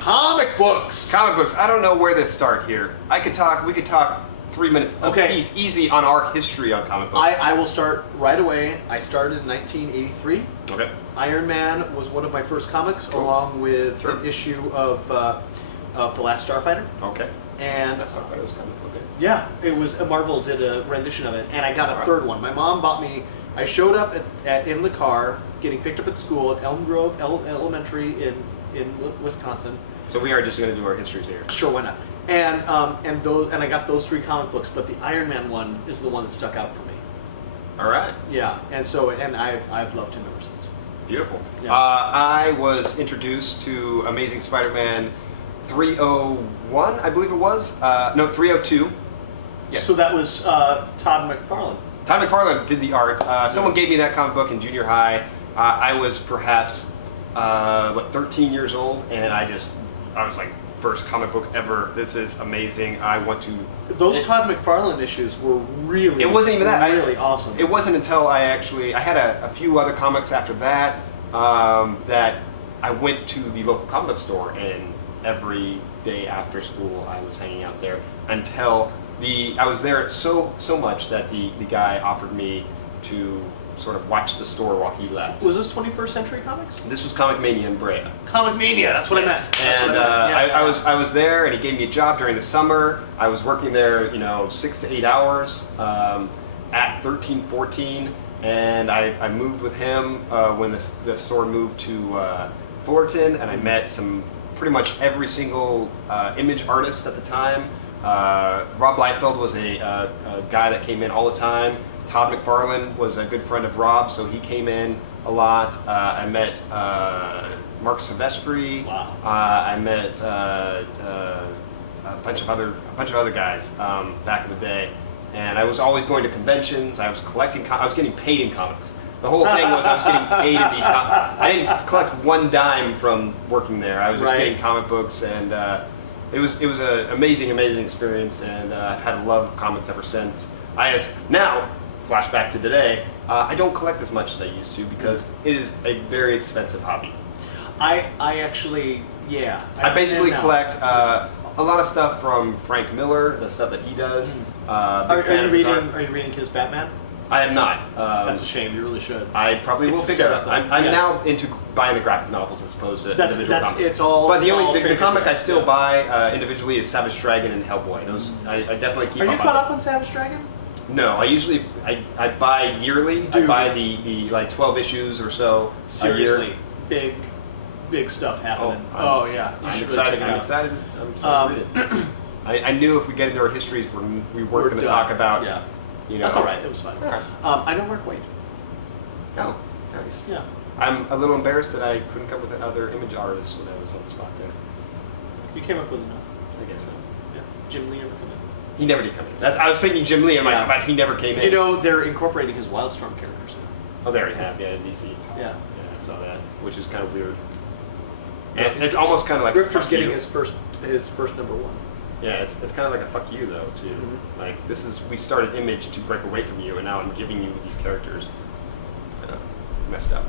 Comic books. Comic books. I don't know where to start here. We could talk 3 minutes apiece, easy on our history on comic books. I will start right away. I started in 1983. Okay. Iron Man was one of my first comics, along with an issue of The Last Starfighter. Okay. And That's not what it was comic book. Okay. yeah, it was Marvel did a rendition of it, and I got a third one. My mom bought me. I showed up in the car, getting picked up at school at Elm Grove Elementary in Wisconsin. So we are just going to do our histories here. Sure, why not? And I got those 3 comic books, but the Iron Man one is the one that stuck out for me. All right. Yeah, and I've loved him ever since. Beautiful. Yeah. I was introduced to Amazing Spider-Man 301, I believe it was. No, 302. Yes. So that was Todd McFarlane. Todd McFarlane did the art. Someone gave me that comic book in junior high. I was perhaps 13 years old, and I was like, first comic book ever. This is amazing. I want to. Those Todd McFarlane issues were really. It wasn't even that. Really awesome. It wasn't until I had a few other comics after that that I went to the local comic book store, and every day after school I was hanging out there until I was there so much that the guy offered me to sort of watch the store while he left. Was this 21st Century Comics? This was Comic Mania in Brea. Comic Mania, that's what I meant. And I was there, and he gave me a job during the summer. I was working there, 6 to 8 hours at 13, 14, and I moved with him when the store moved to Fullerton, and I met pretty much every single image artist at the time. Rob Liefeld was a guy that came in all the time. Todd McFarlane was a good friend of Rob, so he came in a lot. I met Mark Silvestri. Wow. I met a bunch of other guys back in the day, and I was always going to conventions. I was collecting. I was getting paid in comics. The whole thing was I was getting paid in these comics. I didn't collect one dime from working there. I was just getting comic books, and it was an amazing experience, and I've had a love of comics ever since. I have now. Flashback to today, I don't collect as much as I used to because it is a very expensive hobby. I actually, yeah. I basically collect a lot of stuff from Frank Miller, the stuff that he does. Are you reading his Batman? I am not. That's a shame. You really should. I probably will pick it up. I'm now into buying the graphic novels as opposed to individual comics. It's all. But the comic I still buy individually is Savage Dragon and Hellboy. Those I definitely keep. Are you caught up on Savage Dragon? No, I buy yearly. I buy the like 12 issues or so Seriously, a year. big stuff happening. Yeah, I'm excited. I'm excited to read it. I knew if we get into our histories, we weren't going to talk about. Yeah, that's all right. It was fun. Right. I know Mark Waid. Oh, nice. Yeah. I'm a little embarrassed that I couldn't come up with other image artists when I was on the spot there. You came up with enough. I guess so. Yeah. Jim Lee ever come in? He never did come in. I was thinking Jim Lee, but he never came in. They're incorporating his Wildstorm characters now. Oh, there you have, in DC. Yeah. I saw that, which is kind of weird. And it's almost kind of like Grifter's getting his first number 1. Yeah, it's kind of like a fuck you though too. Mm-hmm. Like we started Image to break away from you, and now I'm giving you these characters. Messed up.